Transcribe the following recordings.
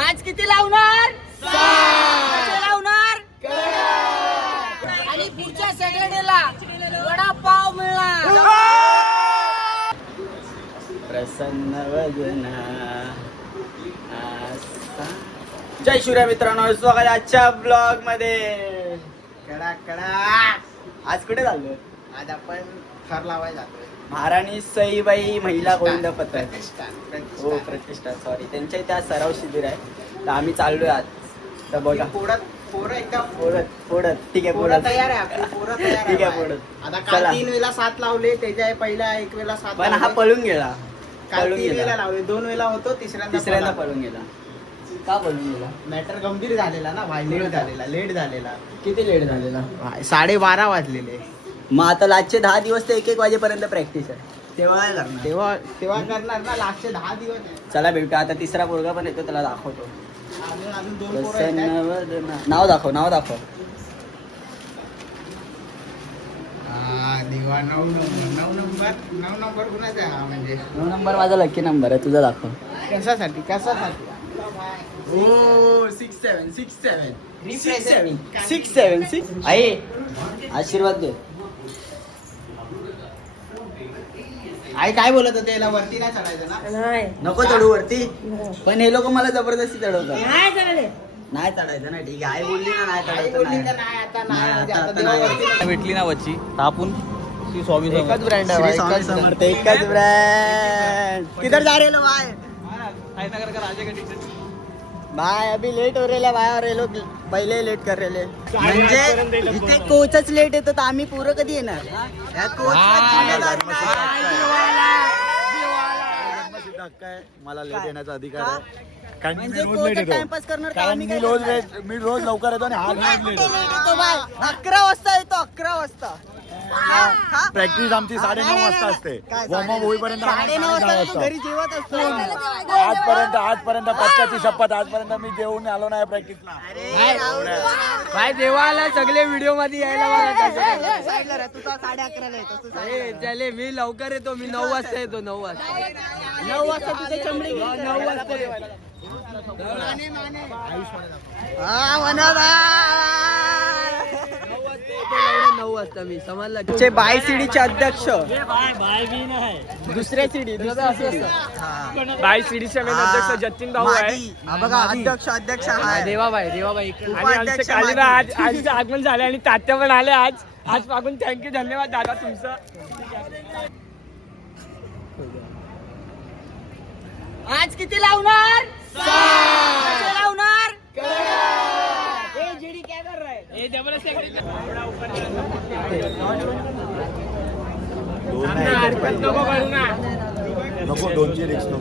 आज किती लावणार? लावणार आणि पुढच्या सॅटर्डेला वडापाव मिळणार. प्रसन्न वदना. जय शिवराय मित्रांनो, स्वागत आजच्या ब्लॉग मध्ये. कडा आज कुठे चाललोय? आज आपण थर लावायला जातोय. महाराणी सईबाई महिला गोविंद पथक हो प्रतिष्ठान. प्रतिष्ठा सॉरी, त्यांच्या त्या सराव शिबिर आहे, तर आम्ही चाललोय आज. तर बघा पोरं एकदम फोडत ठीक आहे, पोरं तयार आहे आपली, पोरं तयार आहे. ठीक आहे, फोडत. आता चला. काल 3 वेळा 7 लावले, त्याच्या पहिला 1 वेळा 7 पण हा पळून गेला. काल 3 वेळा लावले, 2 वेळा होतो, तिसऱ्यांदा पळून गेला. का पळून गेला? मॅटर गंभीर झालेला ना भाई, लेट झालेला. किती लेट झालेला? 12:30 वाजलेले. मग आता लास्टचे 10 दिवस ते 1-1 वाजेपर्यंत प्रॅक्टिस आहे, तेव्हा काय करणार? तेव्हा करणार ना, लास्टचे 10 दिवस आहे. चला भेटू. आता तिसरा पोरगा पण येतो, त्याला दाखवतो. अजून 2 पोरं आहेत. नाव दाखव. दिवा 9 नंबर कुणाचा आहे हा? म्हणजे 9 नंबर माझा लकी नंबर आहे, तुझा दाखव. कशासाठी ओ 6-7 आहे. आशीर्वाद दे. आई काय बोलत होते, याला वरती नाही चढायचं ना? नको चढू वरती, पण हे लोक मला जबरदस्ती चढवतात. नाही चढायचं ना, ठीक आहे. आई बोलली ना नाही आई बोलली चढायचं. तर नाही, आता नाही, म्हणजे आता आता नाही. देवा वरती नाही. भेटली ना वच्ची तापून श्री स्वामी एकच ब्रँड आहे श्री भाई, स्वामी एकच brand. समर्थ, एकच ब्रँड. किधर जा रहे लो भाई? नगर का राजा का टीचर भाई अभी लेट हो रहे भाई, और ये लोग पहिले लेट कर रहे. म्हणजे इथे कोचच लेट येतो, तर आम्ही पुरं कधी येणार? या कोचला जिम्मेदारी नाही. मला लेट येण्याचा अधिकार आहे. कारण म्हणजे मी रोज लेट कोच येतो. टाइमपास करणार, तर कारण आम्ही मी काय रोज करणार? मी रोज लवकर येतो आणि हा तू काय लेट कुठे येतो. लेट येतो बाय? 11 वाजता येतो, 11 वाजता. हा? प्रॅक्टिस आमची 9:30 वाजता असते. काय वॉर्म अप होईपर्यंत 9:30 वाजता तू घरी जेवत असतो. आजपर्यंत पत्त्याची शपथ, आजपर्यंत मी जेवून आलो नाही प्रॅक्टिसला. भाई देवाला सगळे व्हिडिओ मध्ये यायला बघा. साईडला राह, तू तर 11:30 येतो. तू साईडला राह. चले मी लवकर येतो, मी 9 वाजता येतो. 9 वाजता 9 वाजता तुझे चमडी घेऊन 9 वाजता हा म्हणा बा. 9 वाजता मी समजला. चे बाय सीडीचे अध्यक्ष, दुसऱ्या सीडी बाय सीडीचे मेन अध्यक्ष जतीन भाऊ आहे. बघा अध्यक्ष हा देवाबाई आणि आमचे उपाध्यक्ष कालीबा आज आगमन झाले आणि तात्या पण आले आज मागून. थँक्यू, धन्यवाद दादा तुमचं. आज किती लावणार? लावणार. ए जीडी क्या कर रहा है? हे जबरदस्त नको 2ची रिक्स नको.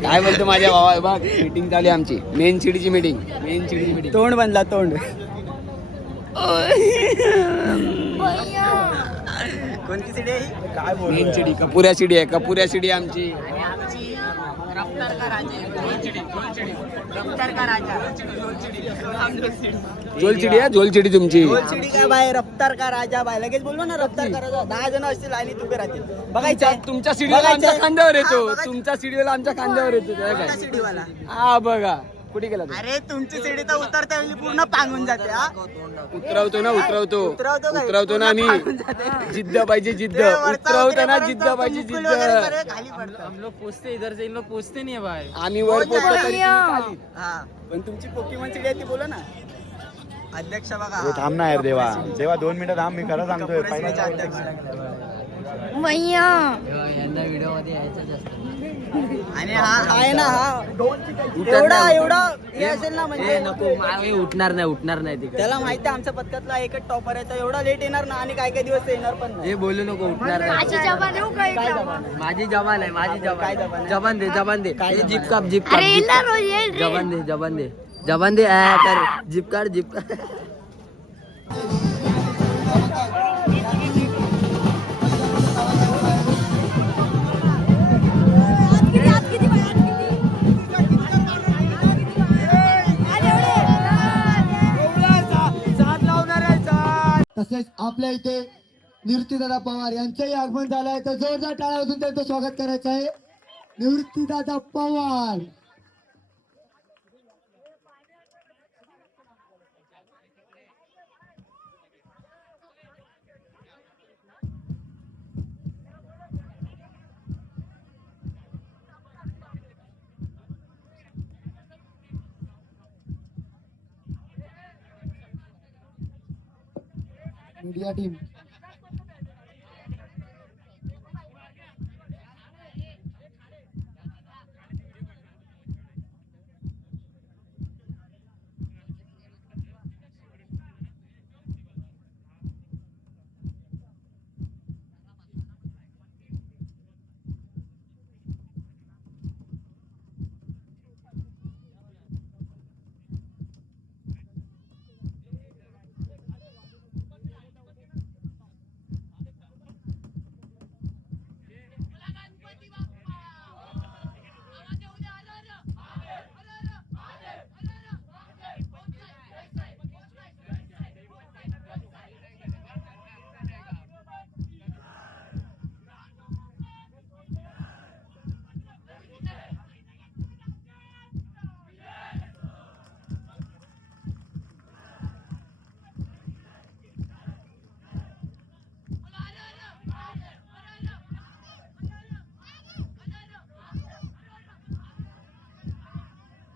काय बोलतो माझ्या भावा? बघ मीटिंग चालू आहे आमची, मेन सीडीची मीटिंग. तोंड बनला तोंड. कोणती सीडी आहे? काय बोल मेन सीडी कपुऱ्या सीडी आहे. कपुऱ्या सीडी आमची. रफ्तार का राजा. झोल सीडी आहे, झोल सीडी तुमची. झोल सीडी काय बाय? रफ्तार का राजा बाय. लगेच बोललो ना रफ्तार का राजा. 10 जण असतील आणि उभे राहतील. बघायचं तुमच्या सीडीला आमच्या खांद्यावर येतो. तुमच्या सीडीला आमच्या खांद्यावर येतो. कोणता सीडीवाला? हा बघा कुठे गेला तो? अरे तुमची सीडी तर उतरते वेळी पूर्ण पांगून जाते. हा उतरवतो ना काय? उतरवतो ना मी. पांगून जाते. जिद्द पाहिजे जिद्द. ते वरचा उतरवतो वगैरे ना पर्यंत जिद्द तो पाहिजे मुकुल जिद्द. वगैरे सर्व खाली पडतं. हम लोग पोचते इधर से, इन लोग पोचते नहीं है भाई. आम्ही वर पोचतो तरी तुम्ही खाली. हा पण तुमची पोकीमॉन सीडी आहे ती बोला ना. अध्यक्ष बघा हे थांब ना यार देवा 2 मिनिटं थांब, मी खरं सांगतोय. कपुऱ्याचे अध्यक्ष. यंदा व्हिडिओ मध्ये यायचं जास्त. आणि हा आहे ना, हा एवढा हे असेल ना, म्हणजे नको उठणार नाही तिकडे. त्याला माहिती आहे आमच्या पथकातला एकच टॉपर आहे, तर एवढा लेट येणार ना, आणि काय दिवस येणार पण नाही. हे बोलू नको, उठणार नाही. काय जबान आहे? माझी जबान आहे, माझी काय जबान. जबान आहे? जबान दे. काय हे जबान? जिप काप जबान दे कर. जिप काढ. तसेच आपल्या इथे कीर्तिदादा पवार यांचंही आगमन झालंय, तर जोरदार टाळ्या वाजून त्यांचं स्वागत करायचं आहे. निवृत्तीदादा पवार. Media team.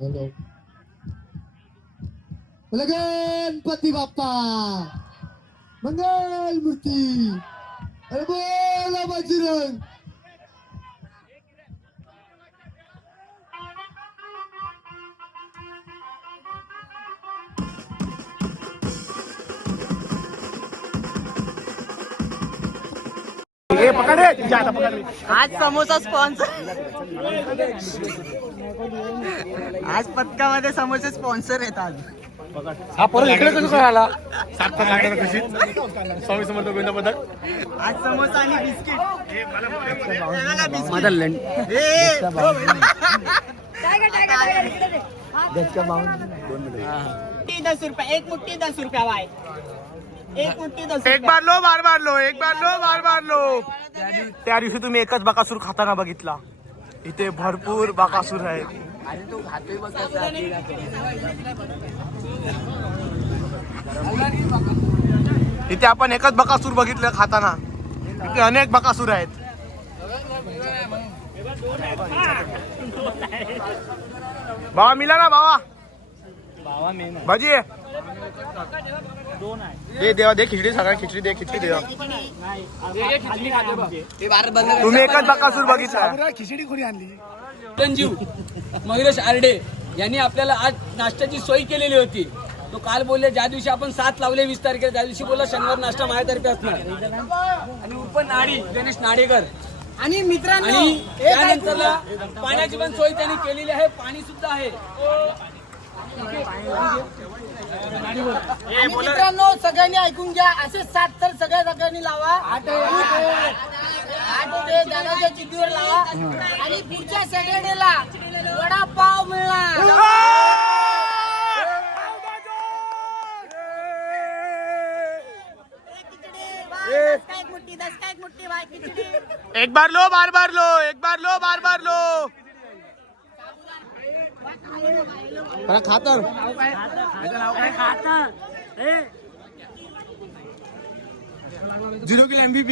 हॅलो. बोला गणपती बाप्पा मंगल मूर्ती. अरे बोला बजरंग. आज समोसा स्पॉन्सर. आज पथकामध्ये समोसे स्पॉन्सर आहेत आज. हा परत इकडे कसं काय आला? सात लागणार कशी स्वामी समर्थ गोविंद पदक. आज समोसा आणि बिस्किट. माझा लंड मुट्ठी 10 रुपये. एक मुट्ठी 10 रुपया भाई. एक मुट्ठी 10 एक बार लो बार बार लो, एक बार लो बार बार लो. त्या दिवशी तुम्ही एकच बकासूर खाताना बघितला. इथे भरपूर बकासूर आहेत. इथे आपण एकच बकासूर बघितलं खाताना. इथे अनेक बकासूर आहेत. भावा मिला ना भावा. भाजी दे देवा दे खिचडी. सगळ्या खिचडी दे. खिचडी दे. तुम्ही एकच बकासूर बघितला. खिचडी कोणी आणली? संजीव मयुरेश आरडे यांनी आपल्याला आज नाश्त्याची सोय केलेली होती. तो काल बोलले ज्या दिवशी आपण 7 लावले 20 तारखेला त्या दिवशी बोलला शनिवार नाश्ता माझ्यातर्फे असणार. आणि उप नाडी गणेश नाडेकर आणि मित्रांनो आणि त्यानंतरला पाण्याची पण सोय त्यांनी केलेली आहे. पाणी सुद्धा आहे. मित्रांनो सगळ्यांनी ऐकून घ्या. असे 7 तर सगळ्यांनी लावा. 8 ते दादाच्या चिठ्ठीवर लावा. आणि पुढच्या सॅटर्डेला वडापाव मिळणार. एक बार लो बार बार लो. एक बार लो बार बार लो. खातर zero kilo MVP.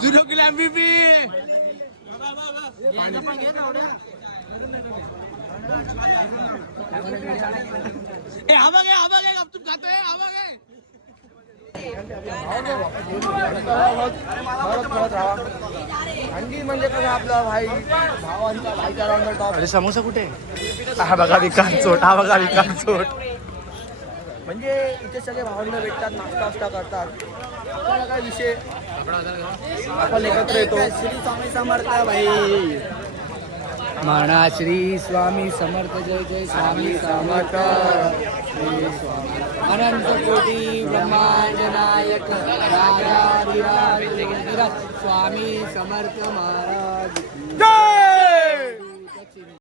Zero kilo MVP. हवा घे तुम खातोय. हवा घे. थंडी म्हणजे कसं आपला भाई भावांचा भाईचारा. अरे समोसा कुठे? हा बघा विकास चोट. हा बघा विकास चोट. म्हणजे इथे सगळे भावंड भेटतात, नाश्ता करतात. आपल्याला काय विषय, आपण एकत्र येतो. श्री स्वामी समर्थ भाई. म्हणा श्री स्वामी समर्थ. जय जय स्वामी समर्थ. श्री स्वामी अनंत कोटी ब्रह्मांड नायक राजा स्वामी समर्थ महाराज.